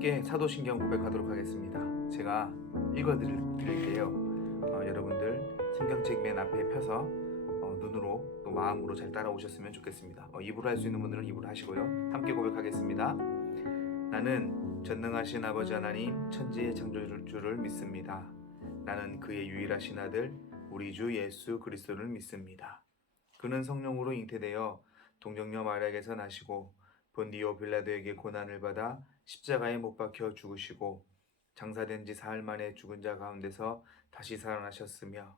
함께 사도신경 고백하도록 하겠습니다. 제가 읽어드릴게요. 여러분들 성경책 맨 앞에 펴서 눈으로 또 마음으로 잘 따라오셨으면 좋겠습니다. 입으로 할 수 있는 분들은 입으로 하시고요. 함께 고백하겠습니다. 나는 전능하신 아버지 하나님 천지의 창조주를 믿습니다. 나는 그의 유일하신 아들 우리 주 예수 그리스도를 믿습니다. 그는 성령으로 잉태되어 동정녀 마리아에게서 나시고 본디오 빌라도에게 고난을 받아 십자가에 못 박혀 죽으시고 장사된 지 사흘 만에 죽은 자 가운데서 다시 살아나셨으며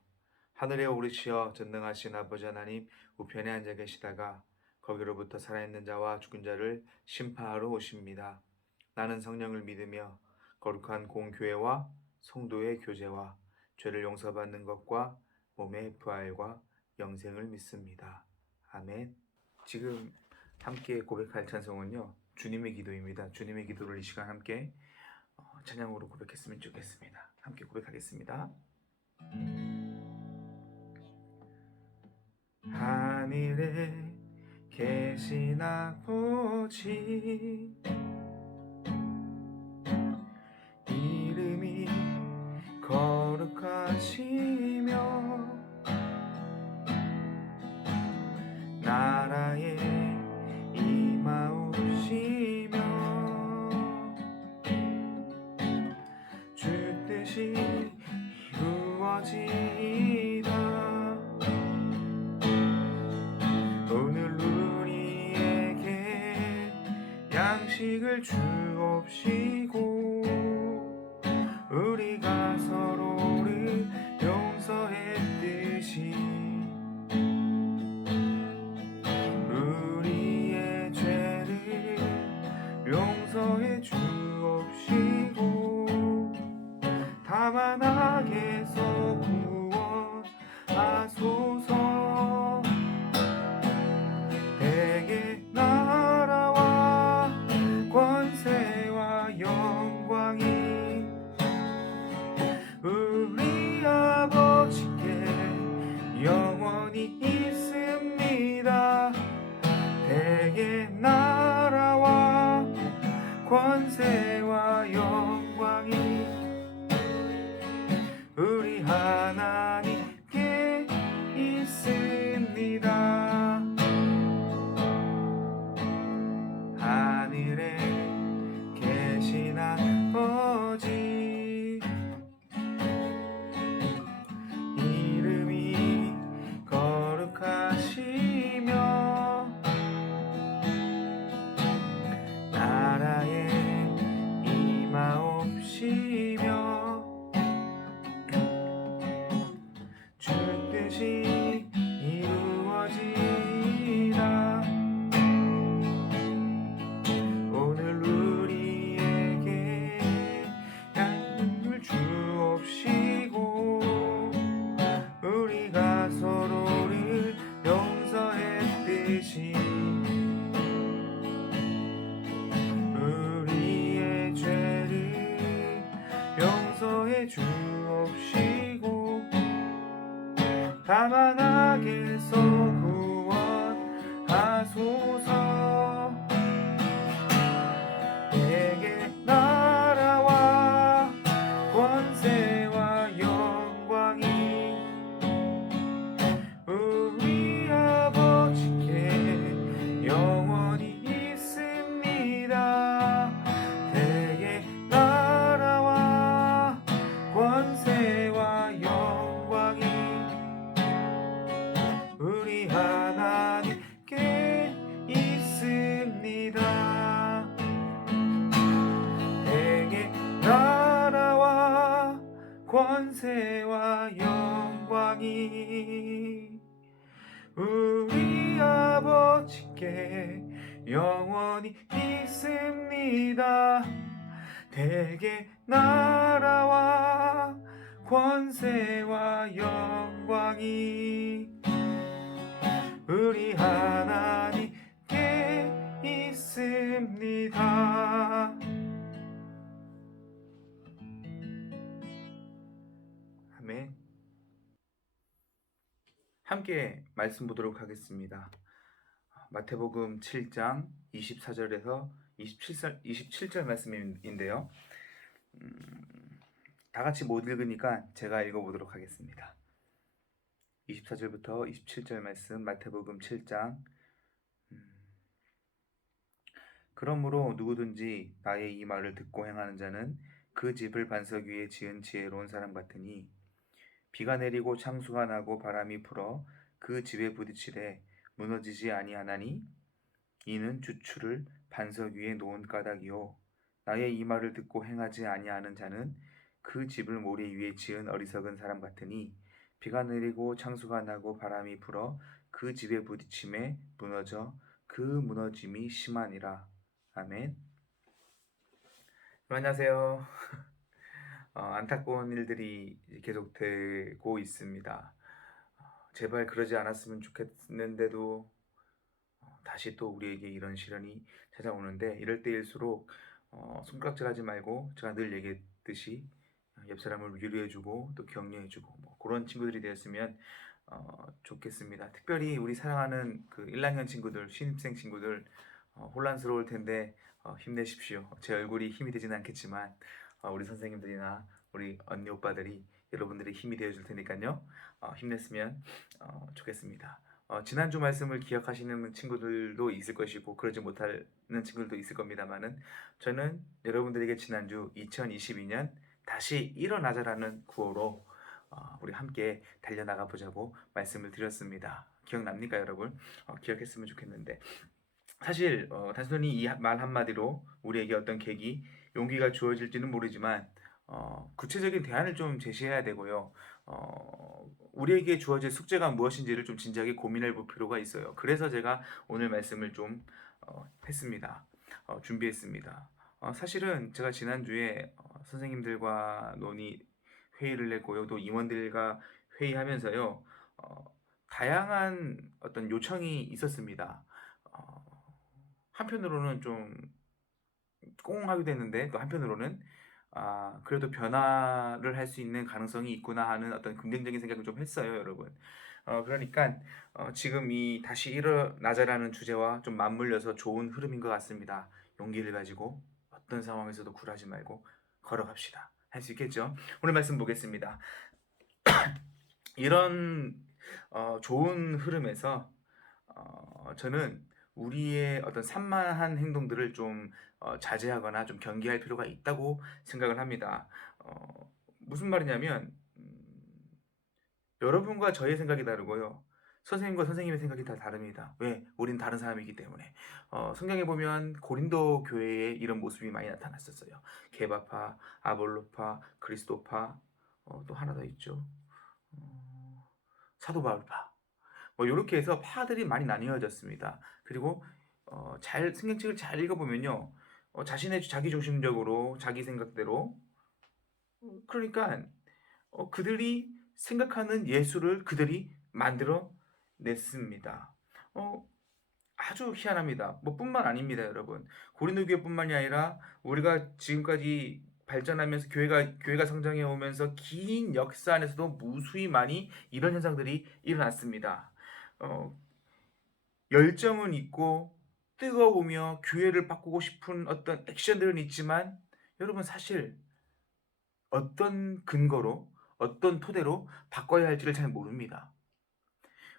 하늘에 오르시어 전능하신 아버지 하나님 우편에 앉아 계시다가 거기로부터 살아있는 자와 죽은 자를 심판하러 오십니다. 나는 성령을 믿으며 거룩한 공교회와 성도의 교제와 죄를 용서받는 것과 몸의 부활과 영생을 믿습니다. 아멘. 지금 함께 고백할 찬송은요, 주님의 기도입니다. 주님의 기도를 이 시간 함께 찬양으로 고백했으면 좋겠습니다. 함께 고백하겠습니다. 하늘에 계신 아버지 이름이 거룩하시며 나라에 임하옵시며 주 뜻이 이루어지이다. 오늘 우리에게 양식을 주옵시고 우리가 서로를 용서했듯이 우리의 죄를 용서해 주옵시고 다만 악에서 구원하소서. 대개 나라와 권세와 영광이 우리 아버지께 영원히 있습니다. 대개 나라와 권세와 영광이 우리 하나님께 있습니다. 하늘에 계신 아버지 이름이 거룩하시며 나라에 임하옵시며 주 뜻이 이루어지이다. 오늘 우리에게 양식을 주옵시고 우리가 서로를 용서했듯이 우리의 죄를 용서해 주옵시고 다만 악에서 구원하소서. 대개 나라와 권세와 영광이 우리 아버지께 영원히 있습니다. 대개 나라와 권세와 영광이 우리 하나님께 있습니다. 대개 나라와 권세와 영광이 우리 아버지께 영원히 있습니다. 대개 나라와 권세와 영광이 우리 하나님께 있습니다. 아멘. 함께 말씀 보도록 하겠습니다. 마태복음 7장 24절에서 27절 말씀인데요. 다 같이 못 읽으니까 제가 읽어보도록 하겠습니다. 24절부터 27절 말씀, 마태복음 7장. 그러므로 누구든지 나의 이 말을 듣고 행하는 자는 그 집을 반석 위에 지은 지혜로운 사람 같으니, 비가 내리고 창수가 나고 바람이 불어 그 집에 부딪히되 무너지지 아니하나니, 이는 주추를 반석 위에 놓은 까닭이요 나의 이 말을 듣고 행하지 아니하는 자는 그 집을 모래 위에 지은 어리석은 사람 같으니, 비가 내리고 창수가 나고 바람이 불어 그 집에 부딪힘에 무너져 그 무너짐이 심하니라. 아멘. 안녕하세요. 안타까운 일들이 계속되고 있습니다. 제발 그러지 않았으면 좋겠는데도 다시 또 우리에게 이런 시련이 찾아오는데, 이럴 때일수록 손가락질하지 말고, 제가 늘 얘기했듯이 옆 사람을 위로해주고 또 격려해주고 뭐 그런 친구들이 되었으면 좋겠습니다. 특별히 우리 사랑하는 그 1학년 친구들, 신입생 친구들 혼란스러울 텐데 힘내십시오. 제 얼굴이 힘이 되지는 않겠지만 우리 선생님들이나 우리 언니 오빠들이 여러분들이 힘이 되어줄 테니까요. 힘냈으면 좋겠습니다. 지난주 말씀을 기억하시는 친구들도 있을 것이고 그러지 못하는 친구들도 있을 겁니다만은, 저는 여러분들에게 지난주 2022년 다시 일어나자라는 구호로 우리 함께 달려나가 보자고 말씀을 드렸습니다. 기억납니까 여러분? 기억했으면 좋겠는데, 사실 단순히 이 말 한마디로 우리에게 어떤 계기, 용기가 주어질지는 모르지만 구체적인 대안을 좀 제시해야 되고요. 우리에게 주어질 숙제가 무엇인지를 좀 진지하게 고민해 볼 필요가 있어요. 그래서 제가 오늘 말씀을 좀 했습니다. 준비했습니다. 사실은 제가 지난주에 선생님들과 회의를 했고요. 또 임원들과 회의하면서요. 다양한 어떤 요청이 있었습니다. 한편으로는 좀 꽁하게 됐는데, 또 한편으로는 그래도 변화를 할 수 있는 가능성이 있구나 하는 어떤 긍정적인 생각을 좀 했어요, 여러분. 그러니까 지금 이 다시 일어나자라는 주제와 좀 맞물려서 좋은 흐름인 것 같습니다. 용기를 가지고 어떤 상황에서도 굴하지 말고 걸어갑시다. 할 수 있겠죠? 오늘 말씀 보겠습니다. 이런 좋은 흐름에서 저는 우리의 어떤 산만한 행동들을 좀 자제하거나 좀 경계할 필요가 있다고 생각을 합니다. 무슨 말이냐면 여러분과 저의 생각이 다르고요. 선생님과 선생님의 생각이 다 다릅니다. 왜? 우린 다른 사람이기 때문에. 성경에 보면 고린도 교회에 이런 모습이 많이 나타났었어요. 게바파, 아볼로파, 그리스도파, 또 하나 더 있죠. 사도 바울파. 뭐 이렇게 해서 파들이 많이 나뉘어졌습니다. 그리고 성경책을 잘 읽어보면요, 자신의 자기중심적으로 자기 생각대로, 그러니까 그들이 생각하는 예수를 그들이 만들어 냈습니다. 아주 희한합니다. 뭐 뿐만 아닙니다, 여러분. 고린도 교회뿐만이 아니라 우리가 지금까지 발전하면서 교회가 성장해 오면서 긴 역사 안에서도 무수히 많이 이런 현상들이 일어났습니다. 열정은 있고 뜨거우며 교회를 바꾸고 싶은 어떤 액션들은 있지만, 여러분 사실 어떤 근거로, 어떤 토대로 바꿔야 할지를 잘 모릅니다.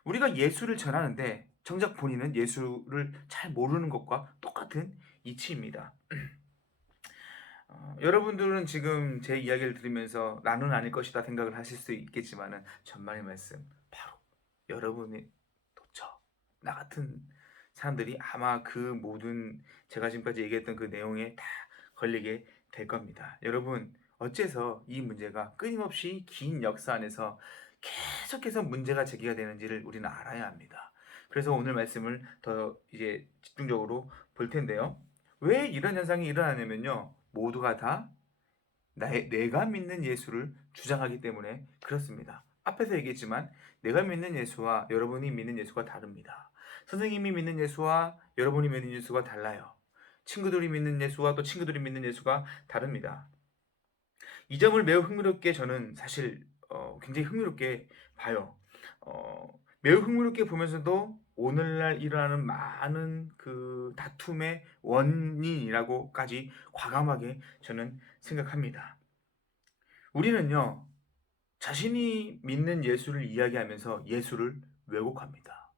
우리가 예수를 전하는데 정작 본인은 예수를 잘 모르는 것과 똑같은 이치입니다. 여러분들은 지금 제 이야기를 들으면서 나는 아닐 것이다 생각을 하실 수 있겠지만은, 전만의 말씀, 바로 여러분이 나 같은 사람들이 아마 그 모든 제가 지금까지 얘기했던 그 내용에 다 걸리게 될 겁니다. 여러분, 어째서 이 문제가 끊임없이 긴 역사 안에서 계속해서 문제가 제기가 되는지를 우리는 알아야 합니다. 그래서 오늘 말씀을 더 이제 집중적으로 볼 텐데요. 왜 이런 현상이 일어나냐면요, 모두가 다 내가 믿는 예수를 주장하기 때문에 그렇습니다. 앞에서 얘기했지만 내가 믿는 예수와 여러분이 믿는 예수가 다릅니다. 선생님이 믿는 예수와 여러분이 믿는 예수가 달라요. 친구들이 믿는 예수와 또 친구들이 믿는 예수가 다릅니다. 이 점을 매우 흥미롭게, 저는 사실 굉장히 흥미롭게 봐요. 매우 흥미롭게 보면서도 오늘날 일어나는 많은 그 다툼의 원인이라고까지 과감하게 저는 생각합니다. 우리는요, 자신이 믿는 예수를 이야기하면서 예수를 왜곡합니다.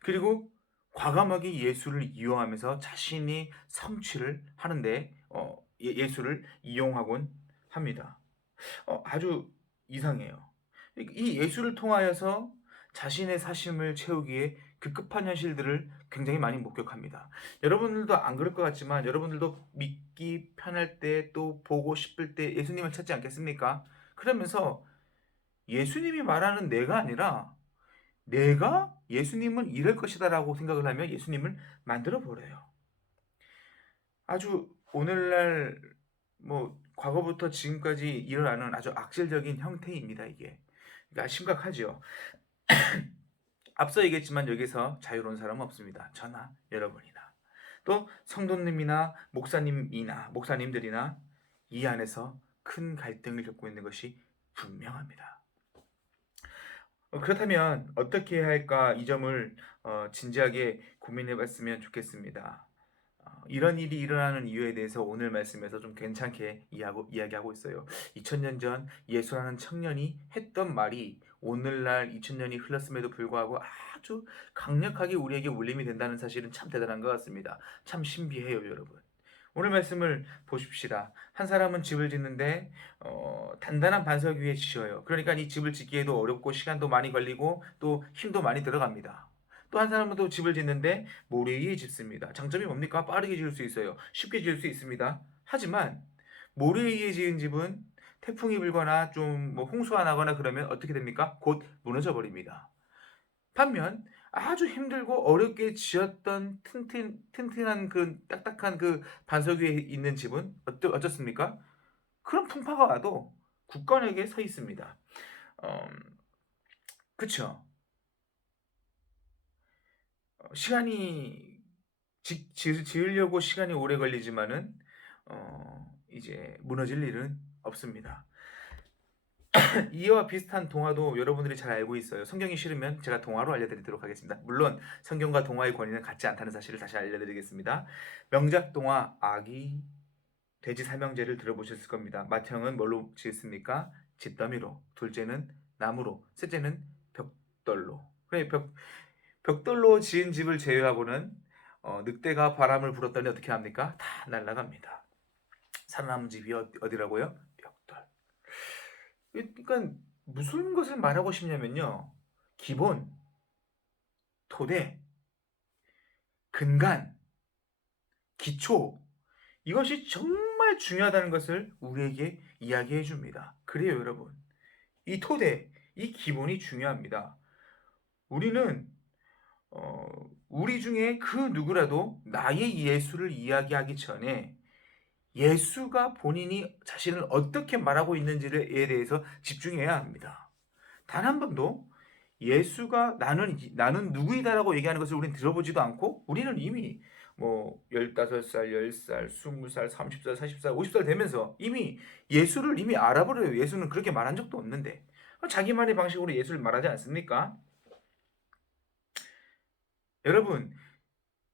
그리고 과감하게 예수를 이용하면서 자신이 성취를 하는데 예수를 이용하곤 합니다. 아주 이상해요. 이 예수를 통하여서 자신의 사심을 채우기에 급급한 현실들을 굉장히 많이 목격합니다. 여러분들도 안 그럴 것 같지만 여러분들도 믿기 편할 때 또 보고 싶을 때 예수님을 찾지 않겠습니까? 그러면서 예수님이 말하는 내가 아니라 내가 예수님은 이럴 것이다라고 생각을 하면 예수님을 만들어 버려요. 아주 오늘날 뭐 과거부터 지금까지 일어나는 아주 악질적인 형태입니다, 이게. 그러니까 심각하죠. 앞서 얘기했지만 여기서 자유로운 사람은 없습니다. 저나 여러분이나 또 성도님이나 목사님들이나 이 안에서 큰 갈등을 겪고 있는 것이 분명합니다. 그렇다면 어떻게 해야 할까 이 점을 진지하게 고민해 봤으면 좋겠습니다. 이런 일이 일어나는 이유에 대해서 오늘 말씀에서 좀 괜찮게 이야기하고 있어요. 2000년 전 예수라는 청년이 했던 말이 오늘날 2000년이 흘렀음에도 불구하고 아주 강력하게 우리에게 울림이 된다는 사실은 참 대단한 것 같습니다. 참 신비해요, 여러분. 오늘 말씀을 보십시다. 한 사람은 집을 짓는데 단단한 반석 위에 지어요. 그러니까 이 집을 짓기에도 어렵고 시간도 많이 걸리고 또 힘도 많이 들어갑니다. 또 한 사람은 또 집을 짓는데 모래 위에 짓습니다. 장점이 뭡니까? 빠르게 지을 수 있어요. 쉽게 지을 수 있습니다. 하지만 모래 위에 지은 집은 태풍이 불거나 좀 뭐 홍수가 나거나 그러면 어떻게 됩니까? 곧 무너져 버립니다. 반면 아주 힘들고 어렵게 지었던 튼튼한 그 딱딱한 그 반석 위에 있는 집은 어떻습니까? 그런 풍파가 와도 굳건하게 서 있습니다. 어, 그쵸? 시간이 지으려고 시간이 오래 걸리지만은 이제 무너질 일은 없습니다. 이와 비슷한 동화도 여러분들이 잘 알고 있어요. 성경이 싫으면 제가 동화로 알려드리도록 하겠습니다. 물론 성경과 동화의 권위는 같지 않다는 사실을 다시 알려드리겠습니다. 명작 동화 아기 돼지 삼형제를 들어보셨을 겁니다. 맏형은 뭘로 지었습니까? 짓더미로, 둘째는 나무로, 셋째는 벽돌로. 그래 벽돌로 지은 집을 제외하고는 늑대가 바람을 불었더니 어떻게 합니까? 다 날아갑니다. 살아남은 집이 어디라고요? 벽돌. 그러니까 무슨 것을 말하고 싶냐면요. 기본, 토대, 근간, 기초 이것이 정말 중요하다는 것을 우리에게 이야기해 줍니다. 그래요, 여러분. 이 토대, 이 기본이 중요합니다. 우리는 우리 중에 그 누구라도 나의 예수를 이야기하기 전에 예수가 본인이 자신을 어떻게 말하고 있는지에 대해서 집중해야 합니다. 단 한 번도 예수가 나는 누구이다라고 얘기하는 것을 우리는 들어보지도 않고 우리는 이미 뭐 15살, 10살, 20살, 30살, 40살, 50살 되면서 이미 예수를 이미 알아버려요. 예수는 그렇게 말한 적도 없는데 자기만의 방식으로 예수를 말하지 않습니까? 여러분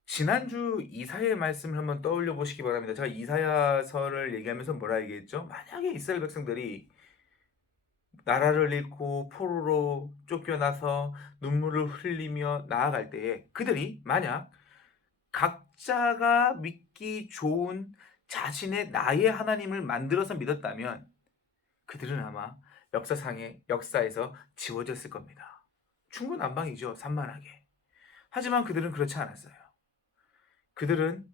지난주 이사야의 말씀을 한번 떠올려 보시기 바랍니다. 제가 이사야서를 얘기하면서 뭐라 얘기했죠? 만약에 이스라엘 백성들이 나라를 잃고 포로로 쫓겨나서 눈물을 흘리며 나아갈 때에 그들이 만약 각자가 믿기 좋은 자신의 나의 하나님을 만들어서 믿었다면 그들은 아마 역사에서 지워졌을 겁니다. 충분한방이죠. 산만하게. 하지만 그들은 그렇지 않았어요. 그들은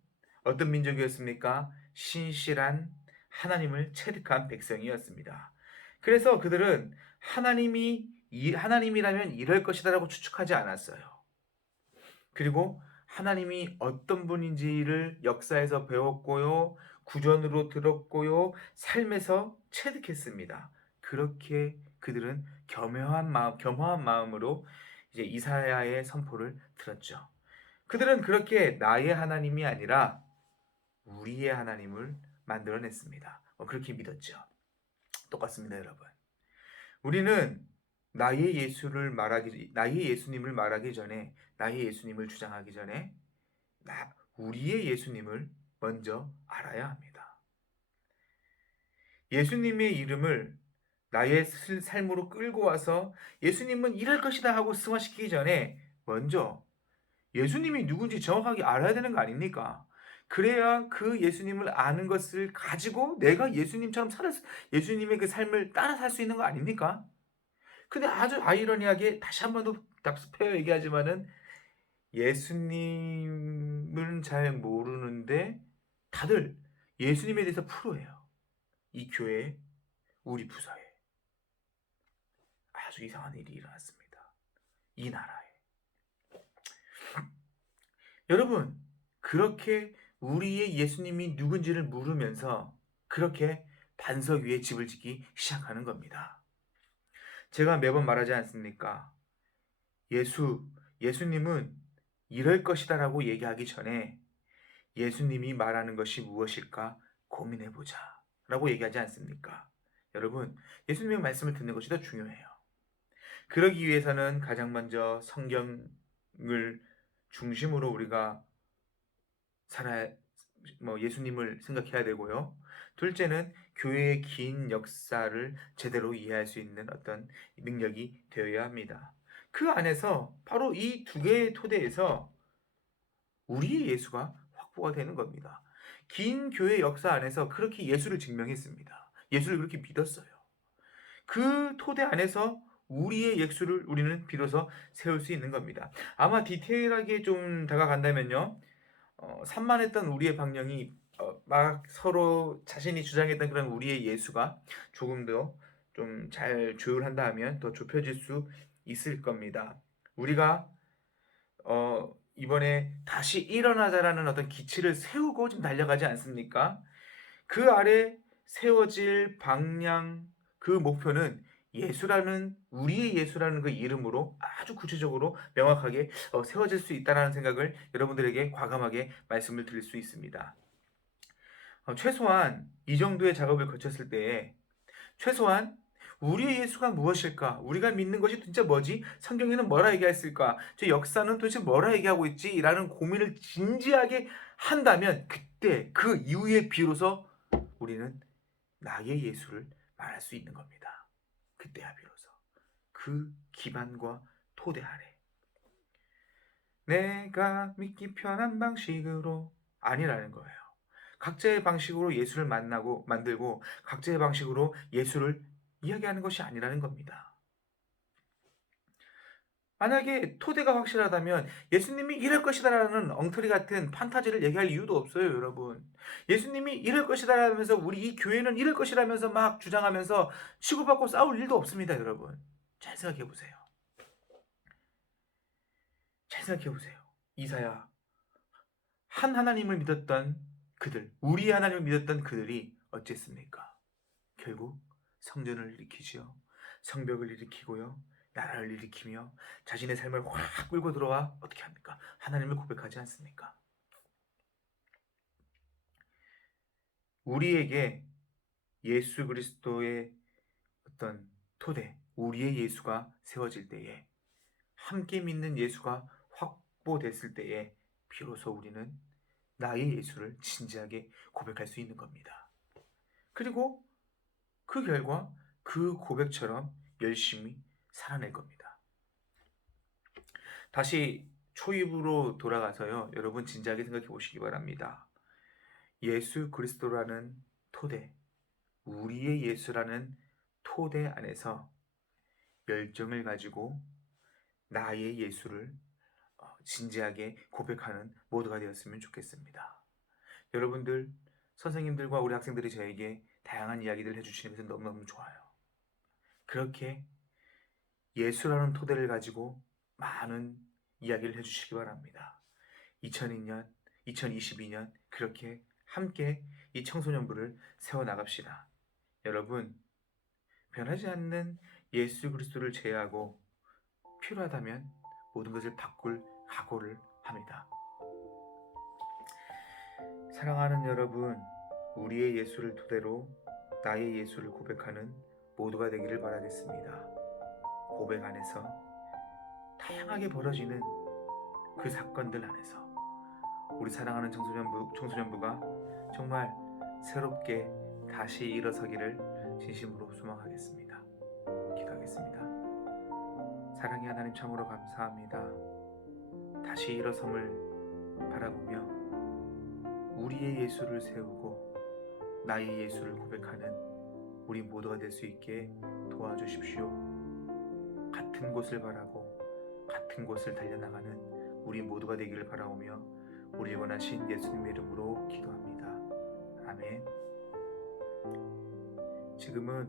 어떤 민족이었습니까? 신실한 하나님을 체득한 백성이었습니다. 그래서 그들은 하나님이라면 이럴 것이다라고 추측하지 않았어요. 그리고 하나님이 어떤 분인지를 역사에서 배웠고요, 구전으로 들었고요, 삶에서 체득했습니다. 그렇게 그들은 겸허한 마음으로 이제 이사야의 선포를 들었죠. 그들은 그렇게 나의 하나님이 아니라 우리의 하나님을 만들어냈습니다. 그렇게 믿었죠. 똑같습니다, 여러분. 우리는 나의 예수님을 말하기 전에, 나의 예수님을 주장하기 전에 우리의 예수님을 먼저 알아야 합니다. 예수님의 이름을 나의 삶으로 끌고 와서 예수님은 이럴 것이다 하고 승화시키기 전에 먼저 예수님이 누군지 정확하게 알아야 되는 거 아닙니까? 그래야 그 예수님을 아는 것을 가지고 내가 예수님의 그 삶을 따라 살 수 있는 거 아닙니까? 근데 아주 아이러니하게 다시 한 번 더 답습해요 얘기하지만은 예수님은 잘 모르는데 다들 예수님에 대해서 프로예요. 이 교회, 우리 부서에. 아주 이상한 일이 일어났습니다. 이 나라에. 여러분, 그렇게 우리의 예수님이 누군지를 물으면서 그렇게 반석 위에 집을 짓기 시작하는 겁니다. 제가 매번 말하지 않습니까? 예수님은 이럴 것이다 라고 얘기하기 전에 예수님이 말하는 것이 무엇일까 고민해보자 라고 얘기하지 않습니까? 여러분, 예수님의 말씀을 듣는 것이 더 중요해요. 그러기 위해서는 가장 먼저 성경을 중심으로 우리가 예수님을 생각해야 되고요. 둘째는 교회의 긴 역사를 제대로 이해할 수 있는 어떤 능력이 되어야 합니다. 그 안에서 바로 이 두 개의 토대에서 우리의 예수가 확보가 되는 겁니다. 긴 교회 역사 안에서 그렇게 예수를 증명했습니다. 예수를 그렇게 믿었어요. 그 토대 안에서 우리의 예수를 우리는 비로소 세울 수 있는 겁니다. 아마 디테일하게 좀 다가간다면요. 산만했던 우리의 방향이 막 서로 자신이 주장했던 그런 우리의 예수가 조금 더 좀 잘 조율한다 하면 더 좁혀질 수 있을 겁니다. 우리가 이번에 다시 일어나자라는 어떤 기치를 세우고 좀 달려가지 않습니까? 그 아래 세워질 방향, 그 목표는 우리의 예수라는 그 이름으로 아주 구체적으로 명확하게 세워질 수 있다는 생각을 여러분들에게 과감하게 말씀을 드릴 수 있습니다. 최소한 이 정도의 작업을 거쳤을 때에 최소한 우리의 예수가 무엇일까? 우리가 믿는 것이 진짜 뭐지? 성경에는 뭐라 얘기했을까? 저 역사는 도대체 뭐라 얘기하고 있지? 라는 고민을 진지하게 한다면 그때 그 이후에 비로소 우리는 나의 예수를 말할 수 있는 겁니다. 그때야 비로소 그 기반과 토대 아래 내가 믿기 편한 방식으로 아니라는 거예요. 각자의 방식으로 예수를 만들고 각자의 방식으로 예수를 이야기하는 것이 아니라는 겁니다. 만약에 토대가 확실하다면 예수님이 이럴 것이다라는 엉터리 같은 판타지를 얘기할 이유도 없어요, 여러분. 예수님이 이럴 것이다라면서 우리 이 교회는 이럴 것이라면서 막 주장하면서 치고받고 싸울 일도 없습니다, 여러분. 잘 생각해 보세요. 잘 생각해 보세요. 이사야, 한 하나님을 믿었던 우리 하나님을 믿었던 그들이 어쨌습니까? 결국 성전을 일으키지요. 성벽을 일으키고요. 나라를 일으키며 자신의 삶을 확 끌고 들어와 어떻게 합니까? 하나님을 고백하지 않습니까? 우리에게 예수 그리스도의 어떤 토대, 우리의 예수가 세워질 때에 함께 믿는 예수가 확보됐을 때에 비로소 우리는 나의 예수를 진지하게 고백할 수 있는 겁니다. 그리고 그 결과 그 고백처럼 열심히 살아낼 겁니다. 다시 초입으로 돌아가서요. 여러분 진지하게 생각해 보시기 바랍니다. 예수 그리스도라는 토대, 우리의 예수라는 토대 안에서 열정을 가지고 나의 예수를 진지하게 고백하는 모두가 되었으면 좋겠습니다. 여러분들, 선생님들과 우리 학생들이 저에게 다양한 이야기들을 해주시는 것은 너무너무 좋아요. 그렇게 예수라는 토대를 가지고 많은 이야기를 해주시기 바랍니다. 2002년, 2022년 그렇게 함께 이 청소년부를 세워나갑시다. 여러분, 변하지 않는 예수 그리스도를 제외하고 필요하다면 모든 것을 바꿀 각오를 합니다. 사랑하는 여러분, 우리의 예수를 토대로 나의 예수를 고백하는 모두가 되기를 바라겠습니다. 고백 안에서 다양하게 벌어지는 그 사건들 안에서 우리 사랑하는 청소년부가 정말 새롭게 다시 일어서기를 진심으로 소망하겠습니다. 기도하겠습니다. 사랑의 하나님, 참으로 감사합니다. 다시 일어섬을 바라보며 우리의 예수를 세우고 나의 예수를 고백하는 우리 모두가 될 수 있게 도와주십시오. 같은 곳을 바라고 같은 곳을 달려나가는 우리 모두가 되기를 바라오며 우리 원하신 예수님의 이름으로 기도합니다. 아멘. 지금은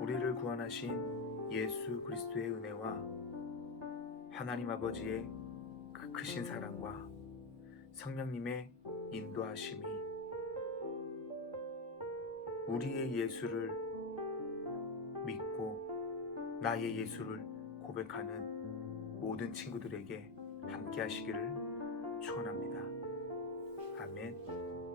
우리를 구원하신 예수 그리스도의 은혜와 하나님 아버지의 그 크신 사랑과 성령님의 인도하심이 우리의 예수를 믿고 나의 예수를 고백하는 모든 친구들에게 함께 하시기를 축원합니다. 아멘.